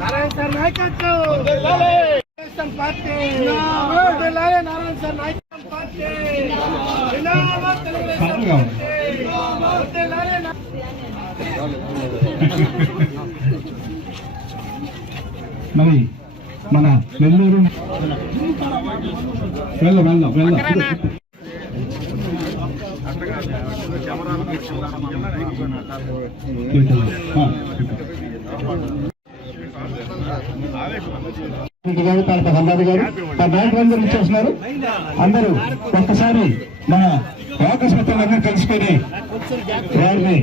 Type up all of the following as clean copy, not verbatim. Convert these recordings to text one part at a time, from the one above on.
Narayana sir నాయకత్వం party Narayana sir నాయకత్వం party మరి మన నెల్లూరు వెళ్దాం సంబాది గారు నాయకులందరూ ఇచ్చేస్తున్నారు. అందరూ ఒక్కసారి మన వాకస్ మిత్రులందరూ తెలుసుకొని వారిని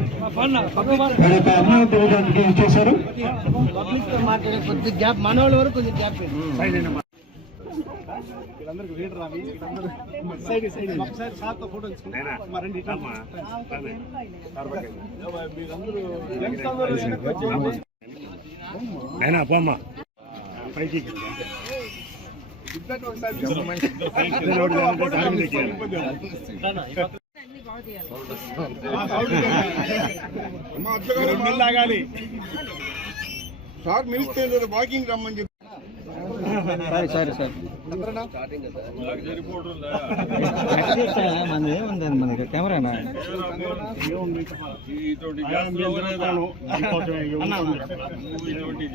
అభివృద్ధి ఇచ్చేశారు. మనోళ్ళ వరకు కొంచెం గ్యాప్ పోమ్మా పైకి సార్ మినిస్టర్ వాకింగ్ రమ్మని చెప్పి సరే మనకి కెమెరా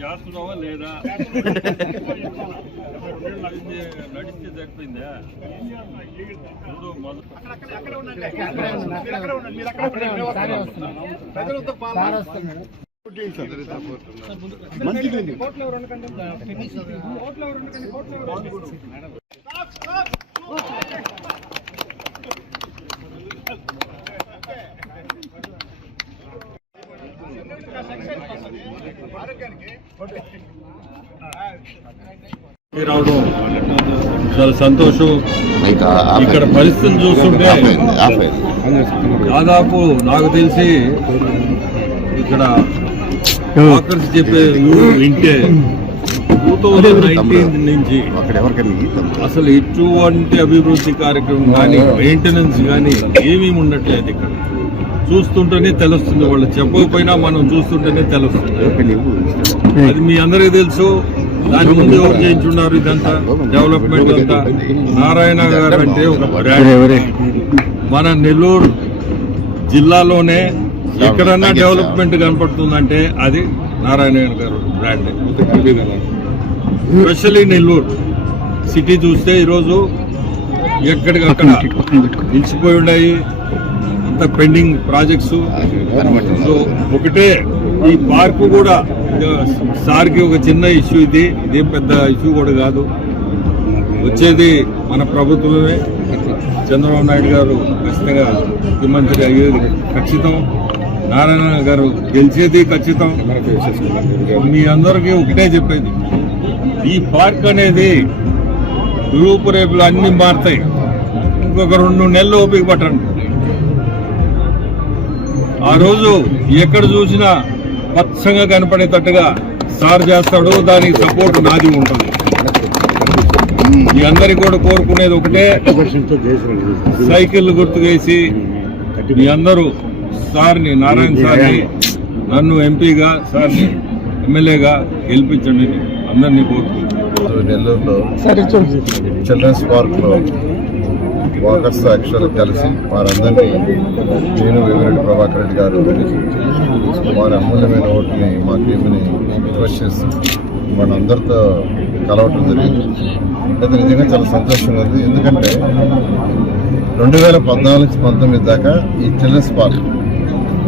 చేస్తున్నావా లేదా నడిస్తే సరిపోయిందా మంచిది రావడం చాలా సంతోషం. ఇక్కడ పరిస్థితులు చూస్తుంటే దాదాపు నాకు తెలిసి ఇక్కడ ఆకర్షి చెప్పే వింటే 2019 నుంచి అసలు ఎటువంటి అభివృద్ధి కార్యక్రమం కానీ మెయింటెనెన్స్ కానీ ఏమీ ఉండట్లేదు. ఇక్కడ చూస్తుంటేనే తెలుస్తుంది, వాళ్ళు చెప్పకపోయినా మనం చూస్తుంటేనే తెలుస్తుంది. అది మీ అందరికీ తెలుసు. దాని ముందు ఎవరు చేయించున్నారు ఇదంతా డెవలప్మెంట్ అంతా? నారాయణ గారు అంటే ఒక బ్రాండ్. మన నెల్లూరు జిల్లాలోనే ఎక్కడన్నా డెవలప్మెంట్ కనపడుతుందంటే అది నారాయణ గారు బ్రాండ్. స్పెషల్లీ నెల్లూరు సిటీ చూస్తే ఈరోజు ఎక్కడికక్కడ నిలిచిపోయి ఉన్నాయి, అంత పెండింగ్ ప్రాజెక్ట్స్. సో ఒకటే ఈ పార్కు కూడా సార్కి ఒక చిన్న ఇష్యూ, ఇదేం పెద్ద ఇష్యూ కూడా కాదు. వచ్చేది మన ప్రభుత్వమే. చంద్రబాబు నాయుడు గారు ఖచ్చితంగా ముఖ్యమంత్రి అయ్యేది ఖచ్చితం. నారాయణ గారు గెలిచేది ఖచ్చితం. మీ అందరికీ ఒకటే చెప్పేది, ఈ పార్క్ అనేది రూపురేపులు అన్ని మారుతాయి. ఇంకొక 2 నెలలు ఓపిక పట్టండి. ఆ రోజు ఎక్కడ చూసినా పచ్చంగా కనపడేటట్టుగా సార్ చేస్తాడు. దానికి సపోర్ట్ నాది ఉంటుంది. మీ అందరికి కూడా కోరుకునేది ఒకటే, సైకిల్ గుర్తుకేసి మీ అందరూ సార్ని, నారాయణ సార్ని, నన్ను ఎంపీగా, సార్ని ఎమ్మెల్యేగా గెలిపించండి అందరినీ కోరుకుంటున్నాను. నెల్లూరులో చిల్డ్రన్స్ పార్క్లో వాకర్స్ యాక్చువల్ కలిసి వారందరినీ నేను వేమిరెడ్డి ప్రభాకర్ రెడ్డి గారు వారి అమూల్యమైన ఓటుని మా టీంని రిక్వెస్ట్ చేస్తూ మనందరితో కలవటం జరిగింది. అయితే నిజంగా చాలా సంతోషంగా ఉంది. ఎందుకంటే 2014-19 దాకా ఈ చిల్డ్రన్స్ పార్క్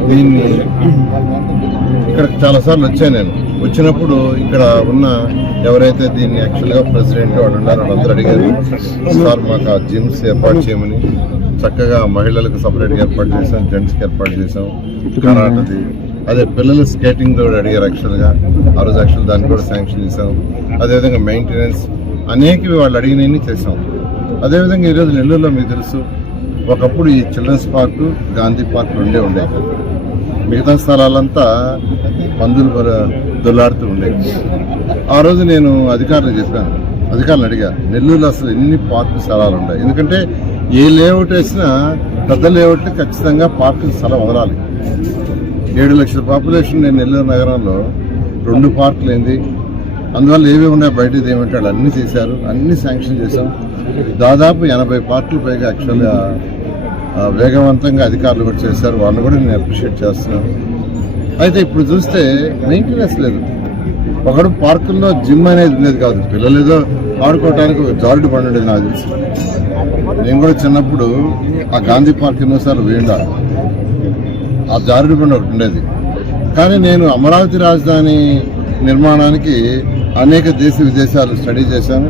దీన్ని ఇక్కడ చాలాసార్లు వచ్చాను నేను. వచ్చినప్పుడు ఇక్కడ ఉన్న ఎవరైతే దీన్ని యాక్చువల్గా ప్రెసిడెంట్ వాడు ఉన్నారో వాళ్ళందరూ అడిగారు, సార్ మాకు ఆ జిమ్స్ ఏర్పాటు చేయమని. చక్కగా మహిళలకు సపరేట్గా ఏర్పాటు చేసాం, జెంట్స్కి ఏర్పాటు చేసాం, కరాటది, అదే పిల్లలు స్కేటింగ్ కూడా అడిగారు యాక్చువల్గా. ఆ రోజు యాక్చువల్ దాన్ని కూడా శాంక్షన్ చేసాం. అదేవిధంగా మెయింటెనెన్స్ అనేకవి వాళ్ళు అడిగినవి చేసాం. అదేవిధంగా ఈరోజు నెల్లూరులో మీకు తెలుసు, ఒకప్పుడు ఈ చిల్డ్రన్స్ పార్కు, గాంధీ పార్క్ రెండే ఉండేవి. మిగతా స్థలాలంతా పందులు దొల్లాడుతూ ఉండేవి. ఆ రోజు నేను అధికారులను అడిగా, నెల్లూరులో అసలు ఎన్ని పార్కు స్థలాలు ఉన్నాయి? ఎందుకంటే ఏ లేఅవుట్ వేసినా పెద్ద లేఅవుట్లు ఖచ్చితంగా పార్కులు స్థలం వదలాలి. 7 లక్షల పాపులేషన్ నేను నెల్లూరు నగరంలో 2 పార్కులు ఏంది, అందువల్ల ఏవి ఉన్నాయి బయటది ఏమంటే వాళ్ళు అన్నీ చేశారు, అన్ని శాంక్షన్ చేశాం. దాదాపు 80 పార్కులు పైగా యాక్చువల్గా వేగవంతంగా అధికారులు కూడా చేశారు, వాళ్ళని కూడా నేను అప్రిషియేట్ చేస్తున్నాను. అయితే ఇప్పుడు చూస్తే మెయింటెనెన్స్ లేదు. ఒకడు పార్కుల్లో జిమ్ అనేది ఉండేది కాదు, పిల్లలు ఏదో ఆడుకోవడానికి జారుడు బండి ఉండేది నాకు తెలిసి. నేను కూడా చిన్నప్పుడు ఆ గాంధీ పార్క్ ఎన్నోసార్లు వేయండా, ఆ జారుడు బండి ఒకటి ఉండేది. కానీ నేను అమరావతి రాజధాని నిర్మాణానికి అనేక దేశ విదేశాలు స్టడీ చేశాను.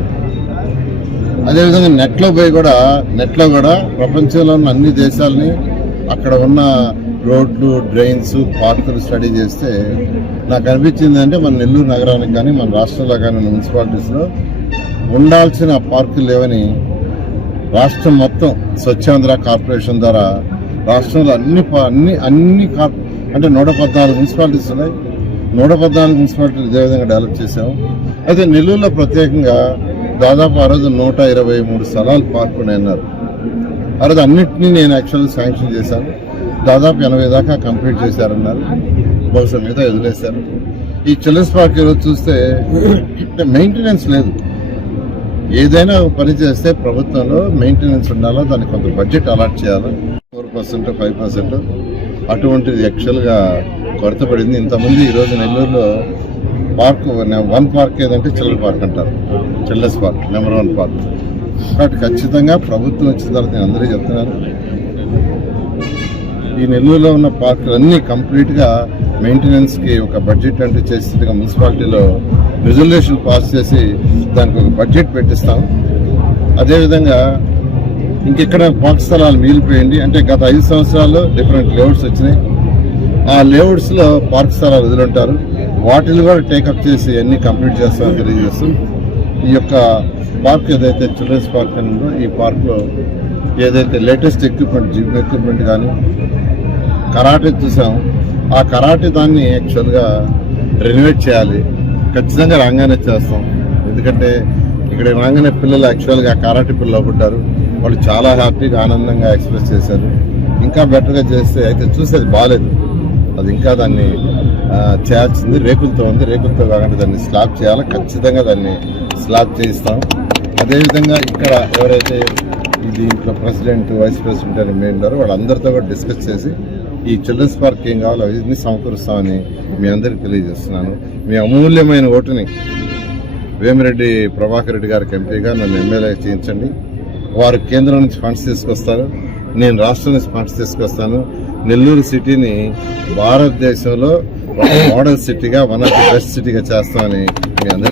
అదేవిధంగా నెట్లో కూడా ప్రపంచంలో ఉన్న అన్ని దేశాలని అక్కడ ఉన్న రోడ్లు, డ్రైన్స్, పార్కులు స్టడీ చేస్తే నాకు అనిపించింది అంటే మన నెల్లూరు నగరానికి కానీ మన రాష్ట్రంలో కానీ ఉన్న మున్సిపాలిటీస్లో ఉండాల్సిన పార్కులు లేవని రాష్ట్రం మొత్తం స్వచ్ఛాంధ్ర కార్పొరేషన్ ద్వారా రాష్ట్రంలో అన్ని అంటే 114 మున్సిపాలిటీస్ ఉన్నాయి. 114 మున్సిపాలిటీలు ఇదే విధంగా డెవలప్ చేశాము. అయితే నెల్లూరులో ప్రత్యేకంగా దాదాపు ఆ రోజు 123 స్థలాలు పార్కు ఉన్నాయన్నారు. ఆ రోజు అన్నింటినీ నేను యాక్చువల్గా శాంక్షన్ చేశాను. దాదాపు 80 దాకా కంప్లీట్ చేశారన్నారు, బహుశా మీద వదిలేశారు. ఈ చిల్డ్రన్స్ పార్క్ ఈరోజు చూస్తే మెయింటెనెన్స్ లేదు. ఏదైనా పని చేస్తే ప్రభుత్వంలో మెయింటెనెన్స్ ఉండాలో, దానికి కొంత బడ్జెట్ అలాట్ చేయాలి. 4%, 5% అటువంటిది యాక్చువల్గా కొరత పడింది. ఇంతమంది ఈరోజు నెల్లూరులో పార్క్ 1 పార్క్ ఏదంటే చిల్డ్రన్ పార్క్ అంటారు, చిల్డ్రన్స్ పార్క్ నెంబర్ 1 పార్క్. కాబట్టి ఖచ్చితంగా ప్రభుత్వం వచ్చిన తర్వాత నేను అందరూ చెప్తున్నాను, ఈ నెల్లూరులో ఉన్న పార్కులన్నీ కంప్లీట్గా మెయింటెనెన్స్కి ఒక బడ్జెట్ అంటూ చేసేట్టుగా మున్సిపాలిటీలో రిజల్యూషన్ పాస్ చేసి దానికి ఒక బడ్జెట్ పెట్టిస్తాం. అదేవిధంగా ఇంకెక్కడ పార్క్ స్థలాలు మిగిలిపోయింది అంటే గత 5 సంవత్సరాల్లో డిఫరెంట్ లేఅవుట్స్ వచ్చినాయి. ఆ లేఅవుట్స్లో పార్క్ స్థలాలు వదిలింటారు, వాటిని కూడా టేకప్ చేసి అన్ని కంప్లీట్ చేస్తామని తెలియజేస్తూ ఈ యొక్క పార్క్ ఏదైతే చిల్డ్రన్స్ పార్క్ అని ఉందో ఈ పార్క్లో ఏదైతే లేటెస్ట్ ఎక్విప్మెంట్, జిమ్ ఎక్విప్మెంట్ కానీ కరాటే చూసాం, ఆ కరాటే దాన్ని యాక్చువల్గా రెనోవేట్ చేయాలి. ఖచ్చితంగా రాగానే చేస్తాం. ఎందుకంటే ఇక్కడ రాగానే పిల్లలు యాక్చువల్గా కరాటే పిల్లలు పుట్టారు, వాళ్ళు చాలా హ్యాపీగా ఆనందంగా ఎక్స్ప్రెస్ చేశారు. ఇంకా బెటర్గా చేస్తే అయితే చూసేది బాగాలేదు, అది ఇంకా దాన్ని చేయాల్సింది. రేకులతో ఉంది, రేకులతో కాకుండా దాన్ని స్లాబ్ చేయాలి. ఖచ్చితంగా దాన్ని స్లాబ్ చేయిస్తాం. అదేవిధంగా ఇక్కడ ఎవరైతే దీంట్లో ప్రెసిడెంట్, వైస్ ప్రెసిడెంట్ అని ఉన్నారో వాళ్ళందరితో కూడా డిస్కస్ చేసి ఈ చిల్డ్రన్స్ పార్క్ ఏం కావాలో అవన్నీ సమకూరుస్తామని మీ అందరికీ తెలియజేస్తున్నాను. మీ అమూల్యమైన ఓటుని వేమిరెడ్డి ప్రభాకర్ రెడ్డి గారికి ఎంపీగా నన్ను ఎమ్మెల్యే చేయించండి. వారు కేంద్రం నుంచి ఫండ్స్ తీసుకొస్తారు, నేను రాష్ట్రం నుంచి ఫండ్స్ తీసుకొస్తాను. నెల్లూరు సిటీని భారతదేశంలో మోడల్ సిటీగా, వన్ ఆఫ్ ది బెస్ట్ సిటీగా చేస్తామని మీ అందరికీ